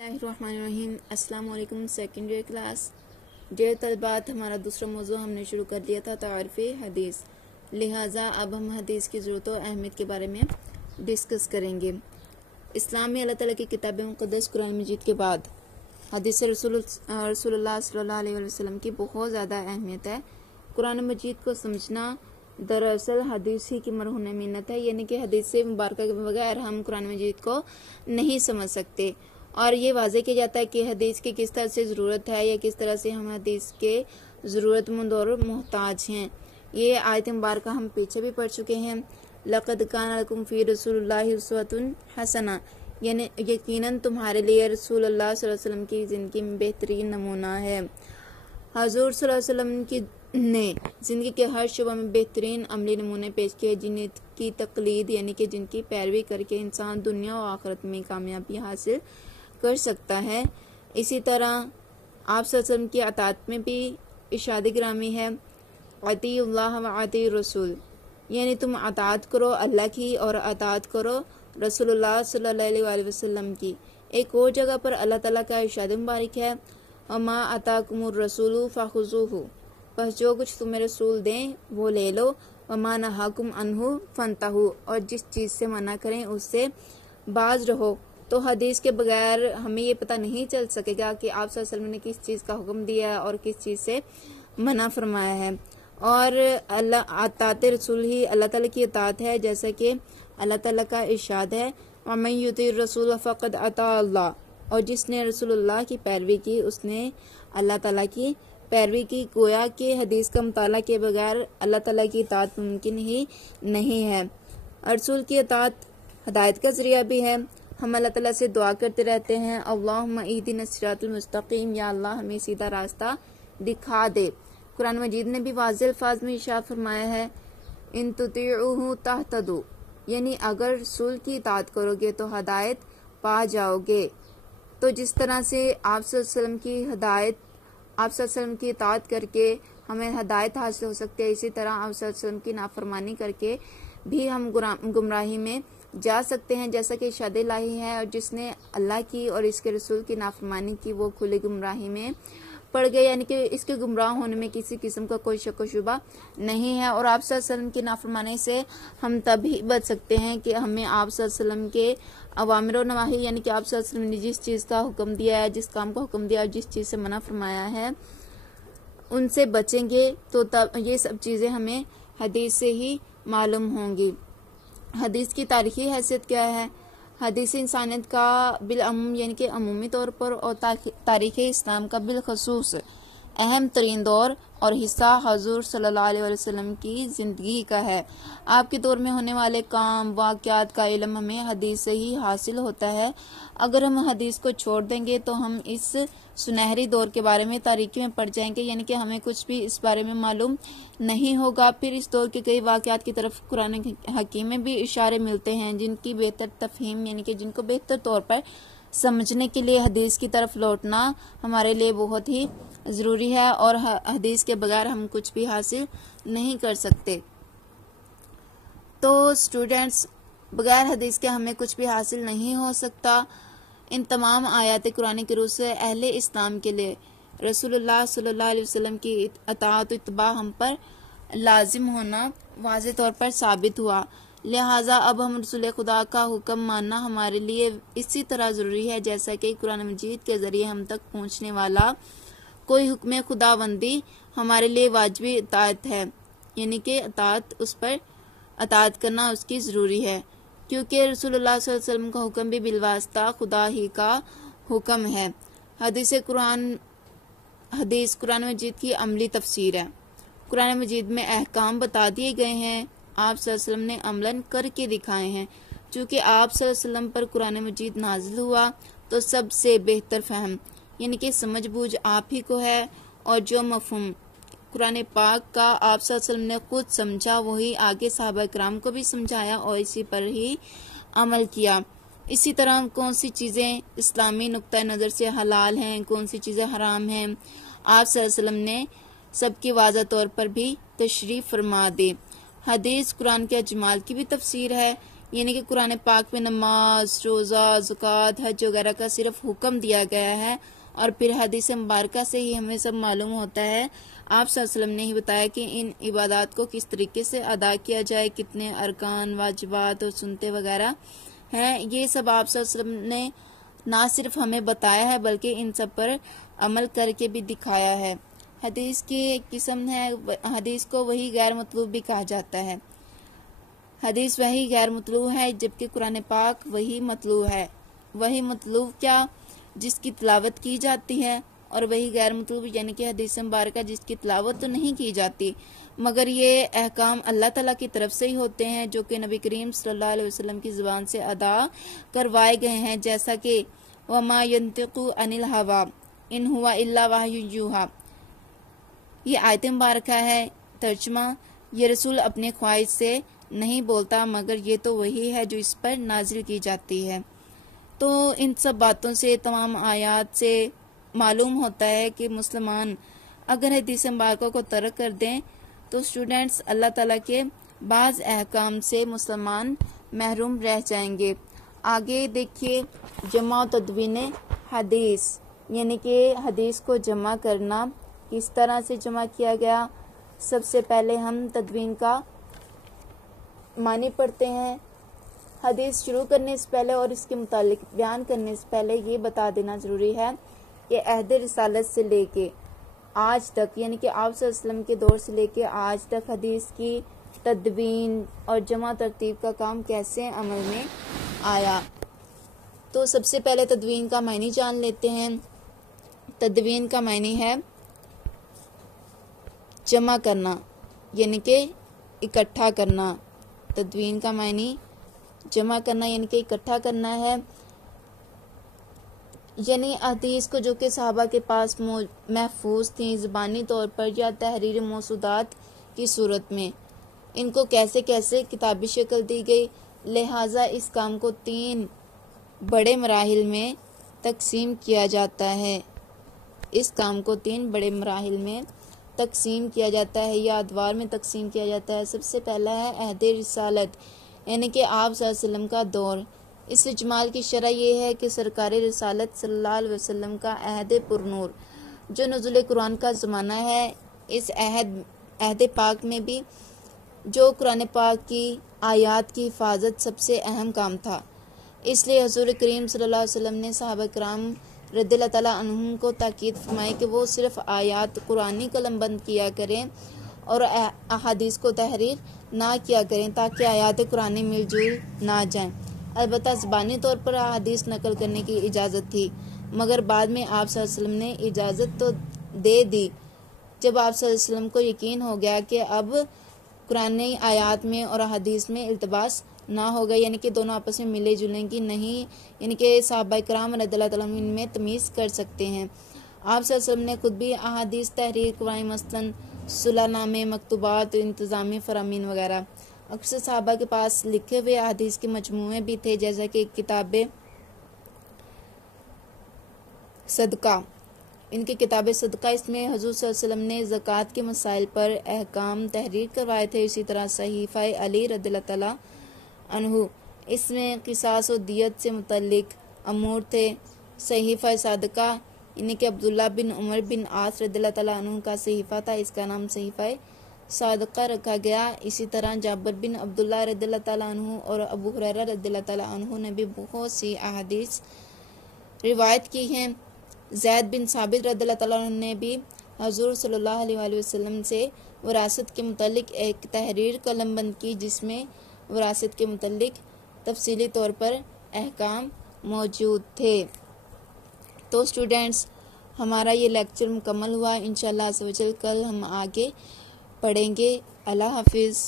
बिस्मिल्लाहिर्रहमानिर्रहीम। अस्सलाम वालेकुम। सेकेंड ईयर क्लास डेढ़ तलबात हमारा दूसरा मौजू हमने शुरू कर दिया था तारीफ़ हदीस। लिहाजा अब हम हदीस की ज़रूरत और अहमियत के बारे में डिस्कस करेंगे। इस्लाम में अल्लाह ताला की किताब मुक़द्दस कुरान मजीद के बाद हदीस रसूलुल्लाह सल्लल्लाहु अलैहि वसल्लम की बहुत ज़्यादा अहमियत है। कुरान मजीद को समझना दरअसल हदीस ही की मरहून मिन्नत है, यानी कि हदीस से मुबारक के बगैर हम कुरान मजीद को नहीं समझ सकते। और ये वाज़े किया जाता है कि हदीस की किस तरह से ज़रूरत है या किस तरह से हम हदीस के ज़रूरतमंद और मोहताज हैं। ये आयत मुबारक हम पीछे भी पढ़ चुके हैं। लक़द कान लकुम फ़ी रसूलिल्लाहि उस्वतुन हसना, यानी यकीनन तुम्हारे लिए रसूलुल्लाह सल्लल्लाहु अलैहि वसल्लम की ज़िंदगी में बेहतरीन नमूना है। हज़ूर सल्लल्लाहु अलैहि वसल्लम की ने ज़िंदगी के हर शुबा में बेहतरीन अमली नमूने पेश किए, जिनकी तकलीद यानी कि जिनकी पैरवी करके इंसान दुनिया और आखिरत में कामयाबी हासिल कर सकता है। इसी तरह आप सल्लल्लाहु की अतात में भी इरशाद ग्रामी है, अतीउल्लाह व अती रसूल, यानी तुम अतात करो अल्लाह की और अतात करो रसूलुल्लाह सल्लल्लाहु अलैहि वसल्लम की। एक और जगह पर अल्लाह ताला का इरशाद मुबारक है, वमा अताकुमुर रसूलु फखुज़ूहु, बस जो कुछ तुम्हें रसूल दें वो ले लो। वमा नहाकुम अन्हु फंतहु, और जिस चीज़ से मना करें उससे बाज रहो। तो हदीस के बगैर हमें ये पता नहीं चल सकेगा कि आप सल्लल्लाहु अलैहि वसल्लम ने किस चीज़ का हुक्म दिया है और किस चीज़ से मना फरमाया है। और अल्लाह अतात रसूल ही अल्लाह ताला की अतात है, जैसा कि अल्लाह ताला का इरशाद है, वमन युतिर रसूल फ़क़द अता अल्लाह, और जिसने रसूलुल्लाह की पैरवी की उसने अल्लाह ताला की पैरवी की। गोया कि हदीस का मुताला के बगैर अल्लाह ताला की अतात मुमकिन ही नहीं है। रसूल की अतात हदायत का ज़रिया भी है। हम अल्लाह ताला से दुआ करते रहते हैं, अल्लाहुम्मा इहदिना सिरातल मुस्तकीम, या अल्लाह हमें सीधा रास्ता दिखा दे। कुरान मजीद ने भी वाज़ेह अल्फाज में इरशाद फरमाया है, इन तुतीउहु तहतदू, यानी अगर रसूल की इताअत करोगे तो हदायत पा जाओगे। तो जिस तरह से आप सल्लल्लाहु अलैहि वसल्लम की हदायत, आप सल्लल्लाहु अलैहि वसल्लम की इताअत करके हमें हदायत हासिल हो सकती है, इसी तरह आप सल्लल्लाहु अलैहि वसल्लम की नाफरमानी करके भी हम गुमराही में जा सकते हैं, जैसा कि इरशाद इलाही है, और जिसने अल्लाह की और इसके रसूल की नाफरमानी की वो खुली गुमराही में पड़ गए, यानी कि इसके गुमराह होने में किसी किस्म का कोई शक व शुबा नहीं है। और आप सल्लल्लाहु अलैहि वसल्लम की नाफरमानी से हम तभी बच सकते हैं कि हमें आप सल्लल्लाहु अलैहि वसल्लम के अवामिर और नवाही, यानी कि आप सल्लल्लाहु अलैहि वसल्लम ने जिस चीज़ का हुक्म दिया है, जिस काम का हुक्म दिया है, जिस चीज़ से मना फरमाया है, उनसे बचेंगे। तो तब ये सब चीज़ें हमें हदीस से ही मालूम होंगी। हदीस की तारीखी हैसियत क्या है? हदीस इंसानियत का बिलअमूम, यानी कि अमूमी तौर पर, और तारीख़ इस्लाम का बिलखसूस अहम तरीन दौर और हिस्सा हजूर सल्लल्लाहु अलैहि वसल्लम की ज़िंदगी का है। आपके दौर में होने वाले काम वाक़यात का इल्म हमें हदीस से ही हासिल होता है। अगर हम हदीस को छोड़ देंगे तो हम इस सुनहरी दौर के बारे में तारीकी में पड़ जाएंगे, यानी कि हमें कुछ भी इस बारे में मालूम नहीं होगा। फिर इस दौर के कई वाक़यात की तरफ कुरान हकीम में भी इशारे मिलते हैं, जिनकी बेहतर तफ़हीम, यानी कि जिनको बेहतर तौर पर समझने के लिए हदीस की तरफ लौटना हमारे लिए बहुत ही ज़रूरी है, और हदीस के बगैर हम कुछ भी हासिल नहीं कर सकते। तो स्टूडेंट्स, बगैर हदीस के हमें कुछ भी हासिल नहीं हो सकता। इन तमाम आयात कुरान के रूह से अहले इस्लाम के लिए रसूलुल्लाह सल्लल्लाहु अलैहि वसल्लम की अताअत इत्तबा हम पर लाजिम होना वाज़ेह तौर पर साबित हुआ। लिहाजा अब हम रसूल खुदा का हुक्म मानना हमारे लिए इसी तरह ज़रूरी है जैसा कि कुरान मजीद के ज़रिए हम तक पहुँचने वाला कोई हुक्म खुदाबंदी हमारे लिए वाजिबी अताअत है, यानी कि अताअत, उस पर अताअत करना उसकी ज़रूरी है, क्योंकि रसूलुल्लाह सल्लल्लाहु अलैहि वसल्लम का हुक्म भी बिलवास्ता खुदा ही का हुक्म है। हदीस कुरान मजीद की अमली तफसीर है। कुरान मजीद में अहकाम बता दिए गए हैं, आप सल्लल्लाहु अलैहि वसल्लम ने अमलन करके दिखाए हैं। चूँकि आप सल्लल्लाहु अलैहि वसल्लम पर कुरान मजीद नाजिल हुआ तो सबसे बेहतर फहम, यानी कि समझ बूझ आप ही को है, और जो मफहूम कुरान पाक का आप सल्लल्लाहु अलैहि वसल्लम ने खुद समझा वही आगे सहाबा किराम को भी समझाया और इसी पर ही अमल किया। इसी तरह कौन सी चीज़ें इस्लामी नुक्ता नज़र से हलाल हैं, कौन सी चीज़ें हराम हैं, आप सल्लल्लाहु अलैहि वसल्लम ने सबकी वाज़ह तौर पर भी तशरीफ़ फरमा दी। हदीस कुरान के अजमाल की भी तफसीर है, यानी कि कुरान पाक में नमाज, रोज़ा, ज़कात, हज वगैरह का सिर्फ हुक्म दिया गया है और फिर हदीस मुबारका से ही हमें सब मालूम होता है। आप सल्लल्लाहु अलैहि वसल्लम ने ही बताया कि इन इबादत को किस तरीके से अदा किया जाए, कितने अरकान, वाजिबात और सुन्नतें वगैरह हैं, ये सब आप सल्लल्लाहु अलैहि वसल्लम ने ना सिर्फ हमें बताया है बल्कि इन सब पर अमल करके भी दिखाया है। हदीस की एक किस्म है, हदीस को वही गैर मतलूब भी कहा जाता है। हदीस वही गैर मतलूब है जबकि कुरान पाक वही मतलूब है। वही मतलूब क्या, जिसकी तिलावत की जाती है, और वही गैर मतलूब यानी कि हदीस मुबारका जिसकी तिलावत तो नहीं की जाती मगर ये अहकाम अल्लाह ताला की तरफ से ही होते हैं जो कि नबी करीम सल्लल्लाहु अलैहि वसल्लम की ज़ुबान से अदा करवाए गए हैं, जैसा कि वमा यंतिकु अनिल हवा इन हुआ इल्ला वहयु यूहा। ये आयत मुबारका है। तर्जुमा, ये रसूल अपने ख्वाहिश से नहीं बोलता मगर ये तो वही है जो इस पर नाजिल की जाती है। तो इन सब बातों से, तमाम आयात से मालूम होता है कि मुसलमान अगर हदीस मुबारका को तर्क कर दें तो स्टूडेंट्स अल्लाह ताला के बाज़ अहकाम से मुसलमान महरूम रह जाएंगे। आगे देखिए, जमा तदवीन हदीस, यानी कि हदीस को जमा करना किस तरह से जमा किया गया। सबसे पहले हम तदवीन का मानी पढ़ते हैं। हदीस शुरू करने से पहले और इसके मुतालिक बयान करने से पहले ये बता देना ज़रूरी है कि अहद रिसालत से लेके आज तक, यानी कि आप सल्लल्लाहु अलैहि वसल्लम के दौर से लेके आज तक हदीस की तदवीन और जमा तरतीब का काम कैसे अमल में आया। तो सबसे पहले तदवीन का मायने जान लेते हैं। तदवीन का मायने है जमा करना, यानी कि इकट्ठा करना। तदवीन का मायने जमा करना यानी कि इकट्ठा करना है। यानी हदीस को जो कि सहाबा के पास महफूज थी ज़बानी तौर पर या तहरीर मौसूदात की सूरत में, इनको कैसे कैसे किताबी शक्ल दी गई, लिहाजा इस काम को 3 बड़े मराहिल में तकसीम किया जाता है। इस काम को 3 बड़े मराहिल में तकसीम किया जाता है या अदवार में तकसीम किया जाता है। सबसे पहला है अहद रिसालत, यानी कि आप सल्लल्लाहु अलैहि वसल्लम का दौर। इस इजमाल की शरह यह है कि सरकार रिसालत सल्लल्लाहु अलैहि वसल्लम का अहद पुरनूर जो नुज़ुल कुरान का ज़माना है, इस अहद पाक में भी जो कुरान पाक की आयात की हिफाजत सबसे अहम काम था। इसलिए हुज़ूर करीम सल्लल्लाहु अलैहि वसल्लम ने सहाबा किराम रज़ियल्लाहु तआला अन्हुम को ताकीद फरमाई कि वो सिर्फ आयात कुरानी कलमबंद किया करें और अहादीस को तहरीर ना किया करें ताकि आयात कुरानी मिलजुल ना जाएं। अलबत्ता ज़बानी तौर पर अहादीस नकल करने की इजाज़त थी मगर बाद में आप सल्लल्लाहु अलैहि वसल्लम ने इजाज़त तो दे दी जब आप सल्लल्लाहु अलैहि वसल्लम को यकीन हो गया कि अब कुरानी आयात में और अहादीस में इल्तबास ना होगा, यानी कि दोनों आपस में मिले जुलेंगी नहीं, यानी कि सहाबा किराम रज़ियल्लाहु तआला अन्हुम में तमीज़ कर सकते हैं। आप सल्लल्लाहु अलैहि वसल्लम ने खुद भी अहादीस तहरीर कुरानी मसलन सुलहनामे, मकतूबात, इंतज़ामी फ़रामीन वगैरह। अक्सर सहाबा के पास लिखे हुए अहादीस के मजमूए भी थे, जैसा कि किताबें सदका, इनकी किताब सदका, इसमें हुज़ूर सल्लल्लाहु अलैहि वसल्लम ने ज़कात के मसाइल पर अहकाम तहरीर करवाए थे। इसी तरह सहीफ़ा अली रज़ियल्लाहु तआला अन्हु, इसमें क़िसास और दियत से मुतल्लिक अमूर थे। सहीफ़ा सदका यानी कि अब्दुल्ला बिन उमर बिन आस रज़ियल्लाहु तआला अन्हु का सहीफ़ा था, इसका नाम सहीफ़ा सदका रखा गया। इसी तरह जाबिर बिन अब्दुल्ला रज़ियल्लाहु तआला अन्हु और अबू हुरैरा रज़ियल्लाहु तआला अन्हु ने भी बहुत सी अहादीस रिवायत की हैं। ज़ैद बिन साबित रज़ियल्लाहु तआला अन्हु ने भी हुज़ूर सल्लल्लाहु अलैहि वसल्लम से विरासत के मुतल्लिक एक तहरीर कलमबंद की जिसमें विरासत के मुतल्लिक तफसीली तौर पर अहकाम मौजूद थे। तो स्टूडेंट्स, हमारा ये लेक्चर मुकम्मल हुआ। इंशाअल्लाह अज़्ज़ व जल कल हम आगे पढ़ेंगे। अल्लाह हाफिज़।